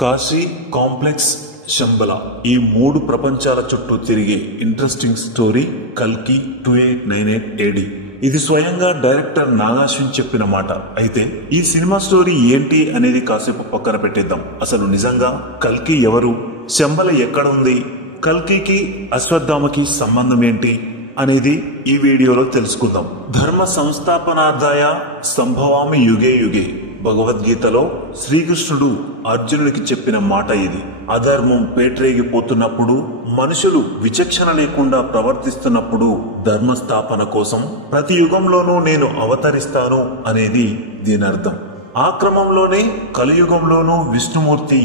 Kashi, complex, Shambhala ఈ మూడు ప్రపంచాల చుట్టూ తిరిగే ఇంట్రెస్టింగ్ స్టోరీ కల్కి 2898 AD. ఇది స్వయంగా డైరెక్టర్ నాగాశ్విన్ చెప్పిన మాట. అయితే ఈ సినిమా స్టోరీ ఏంటి అనేది కాసేపు పక్కన పెట్టేద్దాం. అసలు నిజంగా కల్కి ఎవరు, శంబల ఎక్కడ ఉంది, కల్కికి అశ్వత్థామకి సంబంధం ఏంటి అనేది ఈ వీడియోలో తెలుసుకుందాం. ధర్మ సంస్థాపనార్థాయ సంభవామి యుగే యుగే భగవద్గీతలో శ్రీకృష్ణుడు అర్జునుడికి చెప్పిన మాట ఇది. అధర్మం పేట్రేగిపోతున్నప్పుడు, మనుషులు విచక్షణ లేకుండా ప్రవర్తిస్తున్నప్పుడు ధర్మస్థాపన కోసం ప్రతి యుగంలోనూ నేను అవతరిస్తాను అనేది దీని అర్థం. ఆ క్రమంలోనే కలియుగంలోనూ విష్ణుమూర్తి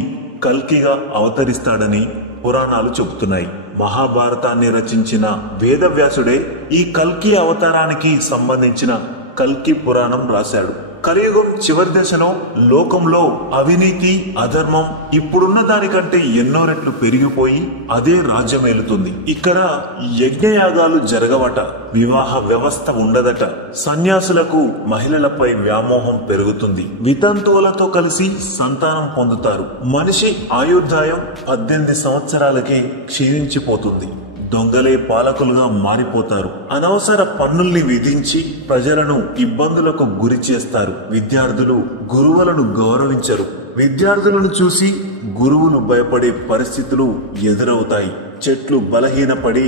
కల్కిగా అవతరిస్తాడని పురాణాలు చెబుతున్నాయి. మహాభారతాన్ని రచించిన వేదవ్యాసుడే ఈ కల్కి అవతారానికి సంబంధించిన కల్కి పురాణం రాశాడు. కలియుగం చివరి దశలో లోకంలో అవినీతి, అధర్మం ఇప్పుడున్న దానికంటే ఎన్నో రెట్లు పెరిగిపోయి అదే రాజ్యమేలుతుంది. ఇక్కడ యజ్ఞయాగాలు జరగవట, వివాహ వ్యవస్థ ఉండదట, సన్యాసులకు మహిళలపై వ్యామోహం పెరుగుతుంది, వితంతువులతో కలిసి సంతానం పొందుతారు, మనిషి ఆయుర్దాయం 18 సంవత్సరాలకే క్షీణించిపోతుంది, దొంగలే పాలకులుగా మారిపోతారు, అనవసర పన్నుల్ని విధించి ప్రజలను ఇబ్బందులకు గురి చేస్తారు, విద్యార్థులు గురువులను గౌరవించరు, విద్యార్థులను చూసి గురువులు భయపడే పరిస్థితులు ఎదురవుతాయి, చెట్లు బలహీనపడి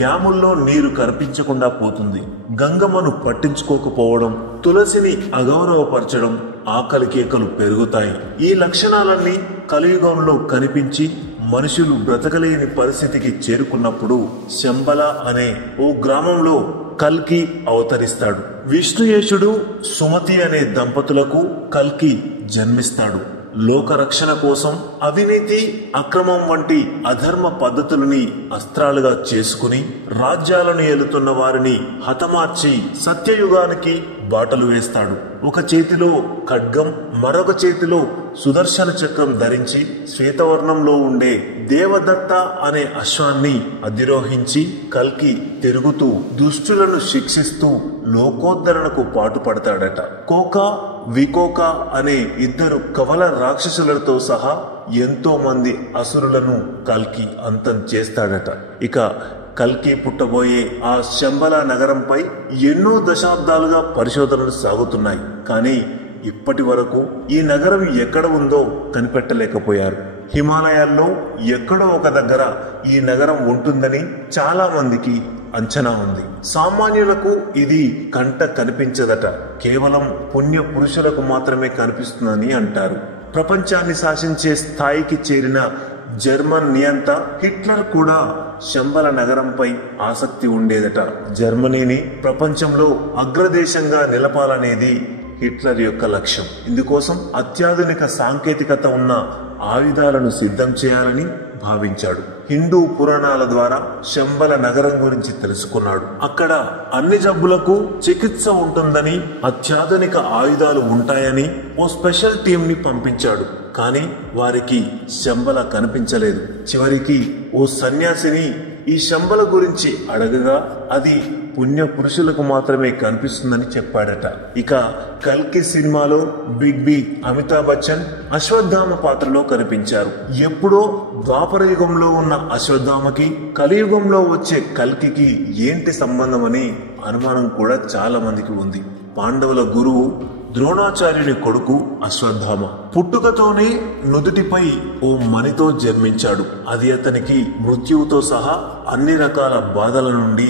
డ్యాముల్లో నీరు కనిపించకుండా పోతుంది, గంగమ్మను పట్టించుకోకపోవడం, తులసిని అగౌరవపరచడం, ఆకలి కేకలు పెరుగుతాయి. ఈ లక్షణాలన్నీ కలియుగంలో కనిపించి మనుషులు బ్రతకలేని పరిస్థితికి చేరుకున్నప్పుడు శంబల అనే ఓ గ్రామంలో కల్కి అవతరిస్తాడు. విష్ణుయేషుడు, సుమతి అనే దంపతులకు కల్కి జన్మిస్తాడు. లోకరక్షణ కోసం అవినీతి, అక్రమం వంటి అధర్మ పద్ధతులని అస్త్రాలుగా చేసుకుని రాజ్యాలను ఏలుతున్న వారిని హతమార్చి సత్యయుగానికి బాటలు వేస్తాడు. ఒక చేతిలో ఖడ్గం, మరొక చేతిలో సుదర్శన చక్రం ధరించి శ్వేతవర్ణంలో ఉండే దేవదత్త అనే అశ్వాన్ని అధిరోహించి కల్కి తిరుగుతూ దుష్టులను శిక్షిస్తూ లోకోద్ధరణకు పాటుపడతాడట. కోక, వికోక అనే 2 కవల రాక్షసులతో సహా ఎంతో మంది అసురులను కల్కి అంతం చేస్తాడట. ఇక కల్కి పుట్టబోయే ఆ శంబల నగరంపై ఎన్నో దశాబ్దాలుగా పరిశోధనలు సాగుతున్నాయి. కానీ ఇప్పటి వరకు ఈ నగరం ఎక్కడ ఉందో కనిపెట్టలేకపోయారు. హిమాలయాల్లో ఎక్కడో ఒక దగ్గర ఈ నగరం ఉంటుందని చాలా మందికి అంచనా ఉంది. సామాన్యులకు ఇది కంట కనిపించదట, కేవలం పుణ్య పురుషులకు మాత్రమే కనిపిస్తుందని అంటారు. ప్రపంచాన్ని శాసించే స్థాయికి చేరిన జర్మన్ నియంత హిట్లర్ కూడా శంబల నగరంపై ఆసక్తి ఉండేదట. జర్మనీని ప్రపంచంలో అగ్రదేశంగా నిలపాలనేది హిట్లర్ యొక్క లక్ష్యం. ఇందుకోసం అత్యాధునిక సాంకేతికత ఉన్న ఆయుధాలను సిద్ధం చేయాలని భావించాడు. హిందూ పురాణాల ద్వారా శంబల నగరం గురించి తెలుసుకున్నాడు. అక్కడ అన్ని జబ్బులకు చికిత్స ఉంటుందని, అత్యాధునిక ఆయుధాలు ఉంటాయని ఓ స్పెషల్ టీంని పంపించాడు. కానీ వారికి శంబల కనిపించలేదు. చివరికి ఓ సన్యాసిని ఈ శంబల గురించి అడగగా అది పుణ్య పురుషులకు మాత్రమే కనిపిస్తుందని చెప్పాడట. ఇక కల్కి సినిమాలో బిగ్ బి అమితాబ్ బచ్చన్ అశ్వత్థామ పాత్రలో కనిపించారు. ఎప్పుడో ద్వాపర యుగంలో ఉన్న అశ్వత్థామకి కలియుగంలో వచ్చే కల్కికి ఏంటి సంబంధం అని అనుమానం కూడా చాలా మందికి ఉంది. పాండవుల గురువు ద్రోణాచార్యుని కొడుకు అశ్వత్థామ పుట్టుకతోనే నుదుటిపై ఓ మణితో జన్మించాడు. అది అతనికి మృత్యువుతో సహా అన్ని రకాల బాధల నుండి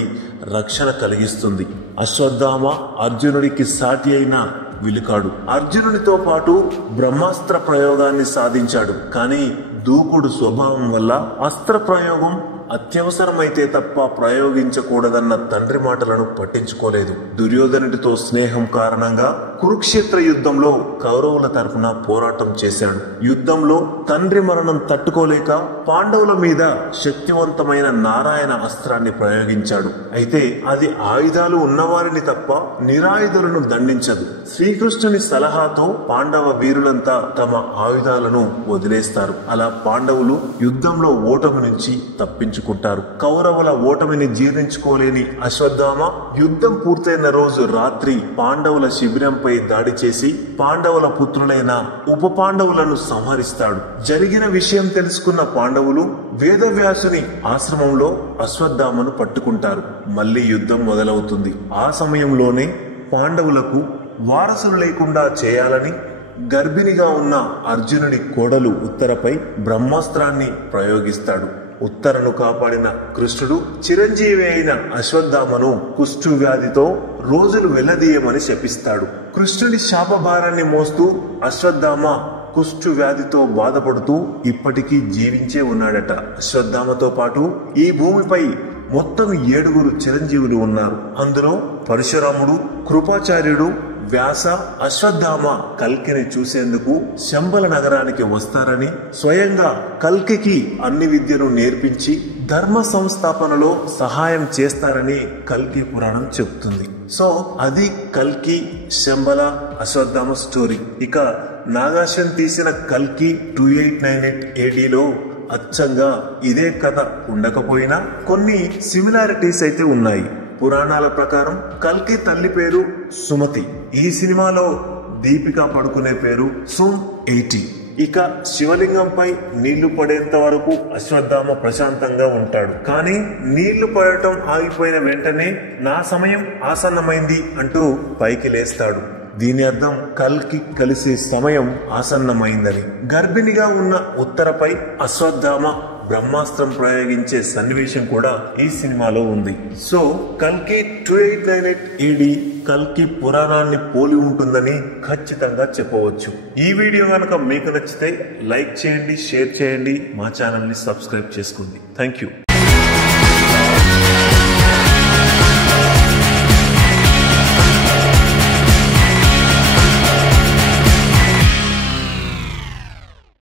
రక్షణ కలిగిస్తుంది. అశ్వత్థామ అర్జునుడికి సాటి అయిన విలుకాడు. అర్జునునితో పాటు బ్రహ్మాస్త్ర ప్రయోగాన్ని సాధించాడు. కానీ దూకుడు స్వభావం వల్ల అస్త్ర ప్రయోగం అత్యవసరమైతే తప్ప ప్రయోగించకూడదన్న తండ్రి మాటలను పట్టించుకోలేదు. దుర్యోధనుడితో స్నేహం కారణంగా కురుక్షేత్ర యుద్ధంలో కౌరవుల తరఫున పోరాటం చేశాడు. యుద్ధంలో తండ్రి మరణం తట్టుకోలేక పాండవుల మీద శక్తివంతమైన నారాయణ అస్త్రాన్ని ప్రయోగించాడు. అయితే అది ఆయుధాలు ఉన్నవారిని తప్ప నిరాయుధులను దండించదు. శ్రీకృష్ణుని సలహాతో పాండవ వీరులంతా తమ ఆయుధాలను వదిలేస్తారు. అలా పాండవులు యుద్ధంలో ఓటమి నుంచి తప్పించుకుంటారు. కౌరవుల ఓటమిని జీర్ణించుకోలేని అశ్వత్థామ యుద్ధం పూర్తయిన రోజు రాత్రి పాండవుల శిబిరంపై వారిపై దాడి చేసి పాండవుల పుత్రులైన ఉప పాండవులను సంహరిస్తాడు. జరిగిన విషయం తెలుసుకున్న పాండవులు వేదవ్యాసుని ఆశ్రమంలో అశ్వత్థామను పట్టుకుంటారు. మళ్లీ యుద్ధం మొదలవుతుంది. ఆ సమయంలోనే పాండవులకు వారసులు లేకుండా చేయాలని గర్భిణిగా ఉన్న అర్జునుడి కోడలు ఉత్తరపై బ్రహ్మాస్త్రాన్ని ప్రయోగిస్తాడు. ఉత్తరను కాపాడిన కృష్ణుడు చిరంజీవి అయిన అశ్వత్థామను కుష్టు వ్యాధితో రోజులు వెళ్లదీయమని శపిస్తాడు. కృష్ణుడి శాపభారాన్ని మోస్తూ అశ్వత్థామ కుష్టు వ్యాధితో బాధపడుతూ ఇప్పటికీ జీవించే ఉన్నాడట. అశ్వత్థామతో పాటు ఈ భూమిపై మొత్తం 7 చిరంజీవులు ఉన్నారు. అందులో పరశురాముడు, కృపాచార్యుడు, వ్యాస, అశ్వత్థామ కల్కిని చూసేందుకు శంబల నగరానికి వస్తారని, స్వయంగా కల్కికి అన్ని విద్యను నేర్పించి ధర్మ సంస్థాపనలో సహాయం చేస్తారని కల్కి పురాణం చెప్తుంది. సో అది కల్కి, శంబల, అశ్వత్థామ స్టోరీ. ఇక నాగార్జున తీసిన కల్కి 2898 ADలో అచ్చంగా ఇదే కథ ఉండకపోయినా కొన్ని సిమిలారిటీస్ అయితే ఉన్నాయి. పురాణాల ప్రకారం కల్కి తల్లి పేరు సుమతి. ఈ సినిమాలో దీపిక పడుకునే పేరు సుమ్ 80. ఇక శివలింగంపై నీళ్లు పడేంత వరకు అశ్వత్థామ ప్రశాంతంగా ఉంటాడు. కానీ నీళ్లు పడటం ఆగిపోయిన వెంటనే నా సమయం ఆసన్నమైంది అంటూ పైకి లేస్తాడు. దీని అర్థం కల్కి కలిసే సమయం ఆసన్నమైందని. గర్భిణిగా ఉన్న ఉత్తరపై అశ్వత్థామ బ్రహ్మాస్త్రం ప్రయోగించే సన్నివేశం కూడా ఈ సినిమాలో ఉంది. సో కల్కి 2898 AD కల్కి పురాణాన్ని పోలి ఉంటుందని ఖచ్చితంగా చెప్పవచ్చు. ఈ వీడియో కనుక మీకు నచ్చితే లైక్ చేయండి, షేర్ చేయండి, మా ఛానల్ ని సబ్స్క్రైబ్ చేసుకోండి. Thank you.